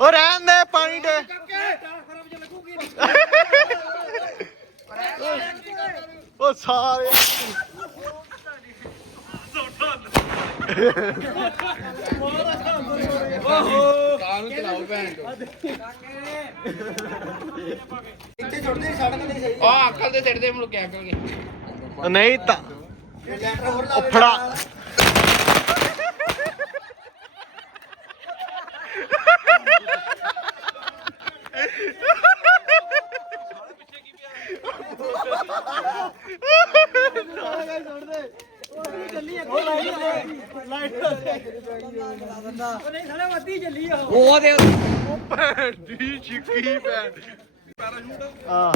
ਉਹ ਰਹਿਣ ਦੇ ਪਾਣੀ ਦੇ ਉਹ ਸਾਰੇ ਕਾਹਨੂੰ ਚਲਾਓ ਭੈਣ ਚੋ ਇੱਥੇ ਛੁੱਟਦੇ ਸੜਕ ਤੇ ਸਹੀ ਆ ਅੱਖਾਂ ਤੇ ਸਿੱਟਦੇ ਮੁੜ ਕੇ ਆਕਾਂਗੇ ਨਹੀਂ ਤਾਂ ਲੈਟਰ ਹੋਰ ਉਹ ਫੜਾ ਉਹ ਦੇ ਭੈਣ ਦੀ ਚਿੱਕੀ ਭੈਣ ਹਾਂ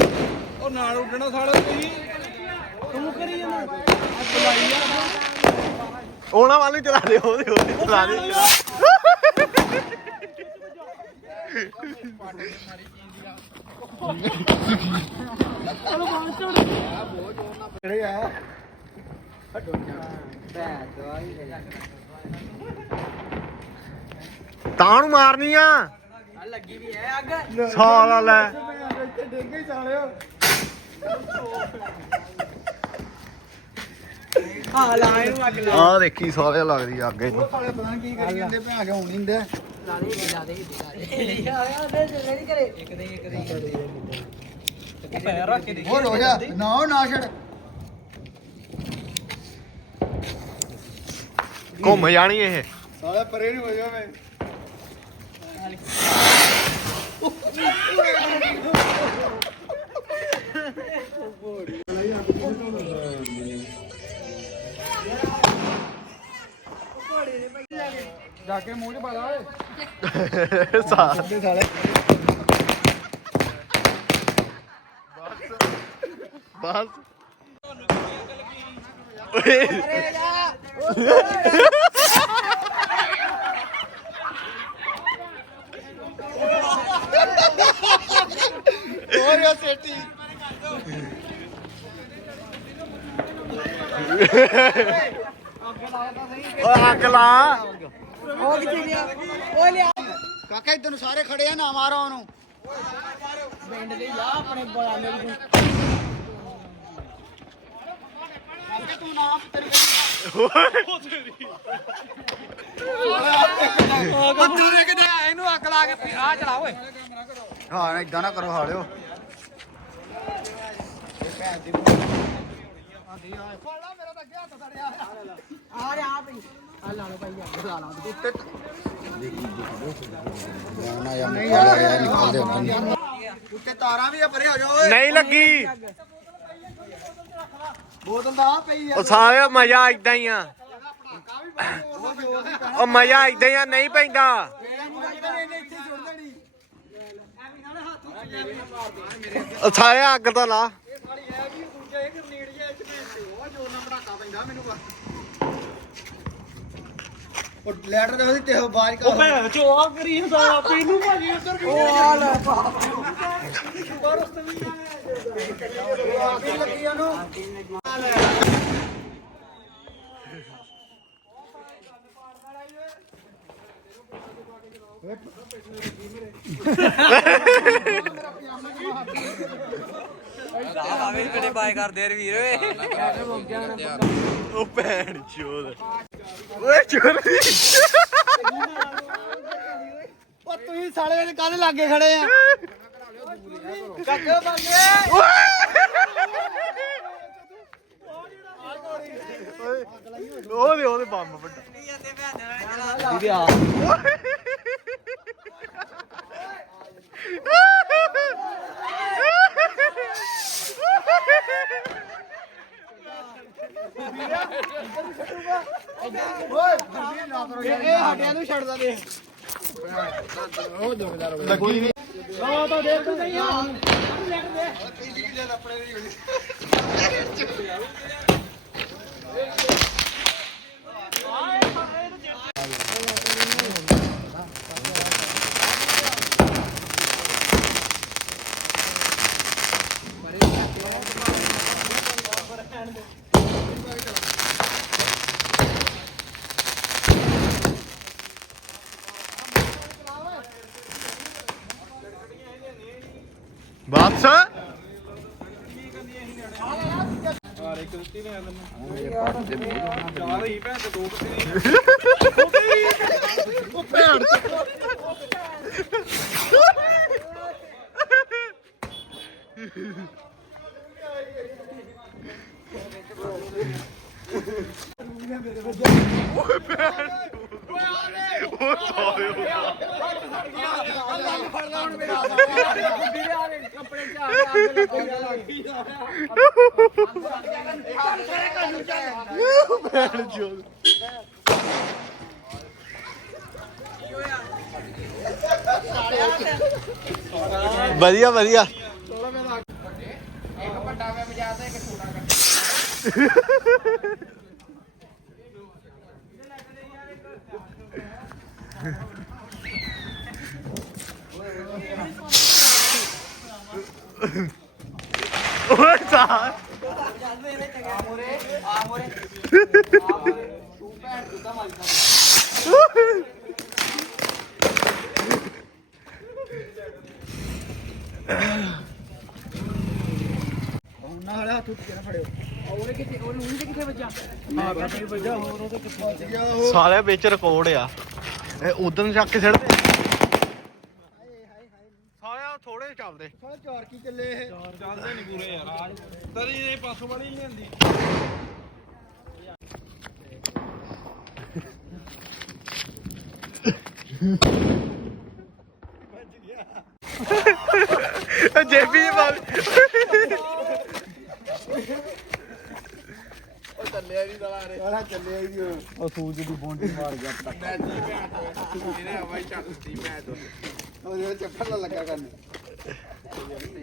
ਉਹ ਨਾਲ ਉੱਡਣਾ ਸਾਲਾ ਤੁਸੀਂ ਤੂੰ ਕਰੀ ਜਾਂਦਾ ਉਹਨਾਂ ਵੱਲ ਨੂੰ ਚਲਾ ਦੇ ਉਹਦੇ ਚਲਾ ਦੇ ਕਿਹੜੇ ਆ ਤਾਂ ਨੂੰ ਮਾਰਨੀ ਆ ਲੱਗੀ ਵੀ ਹੈ ਅੱਗ ਸਾਲਾ ਲੈ ਡੇਗੇ ਸਾਲਿਓ ਹਾਂ ਲਾ ਇਹਨੂੰ ਅੱਗ ਲਾ ਆਹ ਦੇਖੀ ਸਾਲੇ ਲੱਗਦੀ ਅੱਗ ਇਹਨੂੰ ਸਾਲੇ ਪਤਾ ਨਹੀਂ ਕੀ ਕਰੀ ਜਾਂਦੇ ਭੈਣ ਕੇ ਹੁਣ ਨਹੀਂ ਹੁੰਦੇ ਲਾ ਦੇ ਪੈਰ ਰੱਖ ਕੇ ਦੇਖ ਹੋਰ ਹੋ ਜਾ ਨਾ ਛੱਡ ਘੁੰਮ ਜਾਣੀ ਇਹ ਸਾਲੇ ਪਰੇ ਨਹੀਂ ਹੋ ਜਾਵੇ ਜਾ ਕੇ ਮੂੰਹ 'ਚ ਪਾ ਲਾ ਓਏ ਸਾਲੇ ਬਸ ਹੋਰ ਸੇਟੀ ਓਏ ਅੱਗ ਲਾ ਉਹ ਕਿੱਥੇ ਗਿਆ ਉਹ ਲਿਆ ਕਾਕਾ ਇਧਰ ਨੂੰ ਸਾਰੇ ਖੜੇ ਆ ਨਾ ਮਾਰੋ ਉਹਨੂੰ ਪਿੰਡ ਦੇ ਜਾ ਆਪਣੇ ਬਲਾਨੇ ਨੂੰ ਕਾਕਾ ਤੂੰ ਨਾ ਤੇਰੀ ਬੱਤੂ ਨੇ ਕਿਹਾ ਇਹਨੂੰ ਅੱਗ ਲਾ ਕੇ ਆ ਚਲਾ ਓਏ ਹਾਂ ਇਦਾਂ ਨਾ ਕਰੋ ਹਾਲਿਓ ਭੈਣ ਦੀ ਫੜਾ ਮੇਰਾ ਤਾਂ ਅੱਗੇ ਹੱਥ ਸੜਿਆ ਆ ਰਿਹਾ ਭਈ ਆ ਲਾ ਲਓ ਭਾਈ ਅੱਗ ਲਾ ਲਾ ਉੱਤੇ ਉੱਤੇ ਤਾਰਾਂ ਵੀ ਆ ਪਰੇ ਹੋ ਜਾਓ ਓਏ ਨਹੀਂ ਲੱਗੀ ਬੋਤਲ ਦਾ ਆ ਪਈ ਆ ਉਹ ਸਾਰੇ ਮਜ਼ਾ ਇਦਾਂ ਹੀ ਆ ਉਹ ਮਜ਼ਾ ਇਦਾਂ ਹੀ ਆ ਨਹੀਂ ਪੈਂਦਾ ਉਹ ਸਾਰੇ ਅੱਗ ਤਾਂ ਲਾ ਉਹ ਲੈਟਰ ਦੇ ਉਹਦੀ ਤੇ ਆਵਾਜ਼ ਕਰ ਭੈਣ ਚੋ ਆ ਕਰੀ ਹੁੰਦਾ ਪੀਨੂ ਭਾਜੀ ਉੱਧਰ ਉਹ ਆ ਲੈ ਬਰਸ ਤੇ ਵੀ ਲੱਗੀਆਂ ਨੂੰ ਆਵੇਂ ਕਿਹੜੇ ਬਾਏ ਕਰਦੇ ਰ ਵੀਰ ਓਏ ਉਹ ਭੈਣ ਚੋਦ ਓਏ ਚੋਰੀ ਉਹ ਤੁਸੀਂ ਸਾਲੇ ਦੇ ਕੱਲ ਲਾਗੇ ਖੜੇ ਆ ਕੱਕੇ ਬੰਦੇ ਉਹਦੇ ਬੰਬ ਵੱਡਾ ਦੀਦੀ ਆ ਓਏ ਨਾ ਕਰੋ ਇਹ ਹੱਡਿਆਂ ਨੂੰ ਛੱਡਦਾ ਦੇ ਉਹ ਦੁਖਦਾ ਰੋ ਲੱਗੀ ਨਹੀਂ ਉਹ ਤਾਂ ਦੇਖ ਤੂੰ ਨਹੀਂ ਆ ਲੈਟ ਦੇ ਕਈ ਲਿਖਦੇ ਆਪਣੇ ਨਹੀਂ ਹੋਈ ਦੱਸ ਵਧੀਆ ਵਧੀਆ ਇੱਕ ਵੱਡਾ ਵੇ ਵਜਾ ਤੇ ਇੱਕ ਛੋਟਾ ਕਰ ਓਏ ਸਾਰ ਮੋਰੇ ਤੂੰ ਭੈਣ ਕਿੱਦਾਂ ਮਾਰਦਾ ਉਹਨਾਂ ਵਾਲਾ ਹੱਥ ਉੱਤੇ ਨਾ ਫੜਿਓ ਉਹਨੇ ਕਿੱਥੇ ਵੱਜਾ ਹਾਂ ਕਿੱਥੇ ਵੱਜਾ ਹੋਰ ਉਹਦੇ ਕਿੱਥੇ ਵੱਜਿਆ ਸਾਲਿਆ ਵਿੱਚ ਰਿਕਾਰਡ ਆ ਇਹ ਉਦੋਂ ਚੱਕ ਕੇ ਛੱਡ ਦੇ ਸਾਲਿਆ ਥੋੜੇ ਚੱਲਦੇ ਸਾਲਾ ਚਾਰ ਕੀ ਚੱਲੇ ਇਹ ਚੱਲਦੇ ਨਹੀਂ ਪੂਰੇ ਯਾਰ ਤਰੀ ਇਹ ਪਾਸੋਂ ਵਾਲੀ ਨਹੀਂ ਆਂਦੀ ਜੇਬੀ ਵਾਲ ਉਹ ਚੱਲਿਆ ਨਹੀਂ ਦਲਾ ਰੇ ਸਾਲਾ ਚੱਲਿਆ ਹੀ ਨਹੀਂ ਉਹ ਸੂਜ ਦੀ ਬੌਂਡੀ ਮਾਰ ਗਿਆ ਮੈਂ ਜੀ ਭੈਣ ਇਹਨੇ ਹਵਾ ਹੀ ਚੱਲਦੀ ਮੈਂ ਉਹ ਜਿਹੜਾ ਚੱਪਲ ਨਾਲ ਲੱਗਾ ਕਰਨ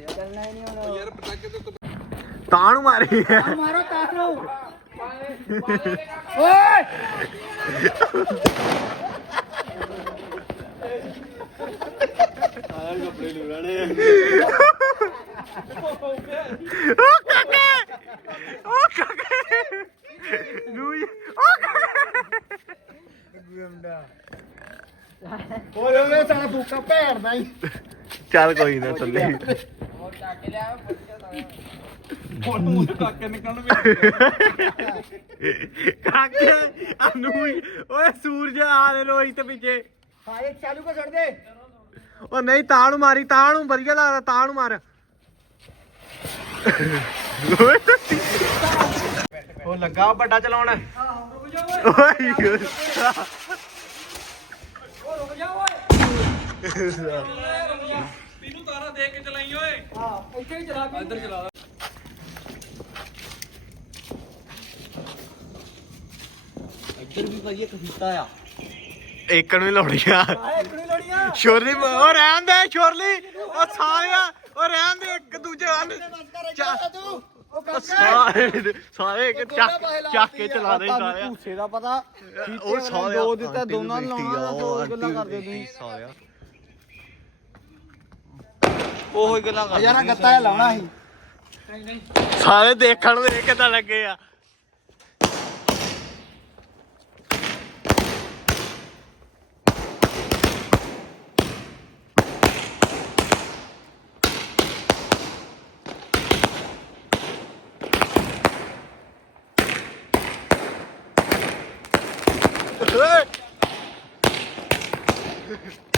ਚੱਲਣਾ ਹੀ ਨਹੀਂ ਹੁਣ ਯਾਰ ਪਟਾਕੇ ਤੋਂ ਤਾਂ ਨੂੰ ਮਾਰੀ ਮਾਰੋ ਤਾਰ ਨੂੰ ਓਏ ਸਾਰਾ ਕੱਪੜੇ ਲੁਰਾਣੇ ਉਹ ਕਾਕੇ ਨੂੰ ਉਹ ਓਏ ਓਏ ਸਾਲਾ ਭੁੱਖਾ ਭੈਣ ਦਾ ਹੀ ਚੱਲ ਕੋਈ ਨਾ ਥੱਲੇ ਉਹ ਚੱਕ ਲਿਆ ਹੁਣ ਮੂੰਹ ਤੋਂ ਕਾਕੇ ਨਿਕਲਣ ਕਾਕੇ ਅਨੂ ਓਏ ਸੂਰਜ ਆ ਰਹੇ ਲੋਈ ਤੇ ਪਿੱਛੇ ਸਾਰੇ ਚਾਲੂ ਕਰ ਛੱਡ ਦੇ ਉਹ ਨਹੀਂ ਤਾਂ ਨੂੰ ਮਾਰੀ ਤਾਂ ਨੂੰ ਵਧੀਆ ਲੱਗਦਾ ਤਾਂ ਨੂੰ ਮਾਰ ਉਹ ਲੱਗਾ ਵੱਡਾ ਚਲਾਉਣ ਓਏ ਤੈਨੂੰ ਤਾਰਾ ਦੇ ਕੇ ਚਲਾਈ ਓਏ ਹਾਂ ਇੱਥੇ ਹੀ ਚਲਾ ਇੱਧਰ ਚਲਾ ਇੱਧਰ ਵੀ ਭਾਈ ਇੱਕ ਫੀਤਾ ਆ ਇੱਕ ਨੂੰ ਹੀ ਲਾਉਣੀਆਂ ਇੱਕ ਨਹੀਂ ਲੋੜੀਆਂ ਸ਼ੋਰਲੀ ਉਹ ਰਹਿਣ ਦੇ ਸ਼ੋਰਲੀ ਉਹ ਸਾਰਿਆ ਉਹ ਰਹਿਣ ਦੇ ਇੱਕ ਦੂਜੇ ਵੱਲ ਤੂੰ ਉਹ ਸਾਰੇ ਇੱਕ ਚੱਕ ਕੇ ਚਲਾ ਦੇ ਸਾਰਿਆ ਭੂਸੇ ਦਾ ਪਤਾ ਉਹ ਸਾਰਿਆ ਦੋ ਦਿੱਤਾ ਦੋਨਾਂ ਨੂੰ ਲਾਉਣਾ ਦੋ ਗੱਲਾਂ ਕਰਦੇ ਤੁਸੀਂ ਸਾਰਿਆ ਉਹੋ ਹੀ ਗੱਲਾਂ ਯਾਰ ਆ ਗੱਤਾ ਲਾਉਣਾ ਸੀ ਸਾਰੇ ਦੇਖਣ ਦੇ ਕਿੱਦਾਂ ਲੱਗੇ ਆ Hey!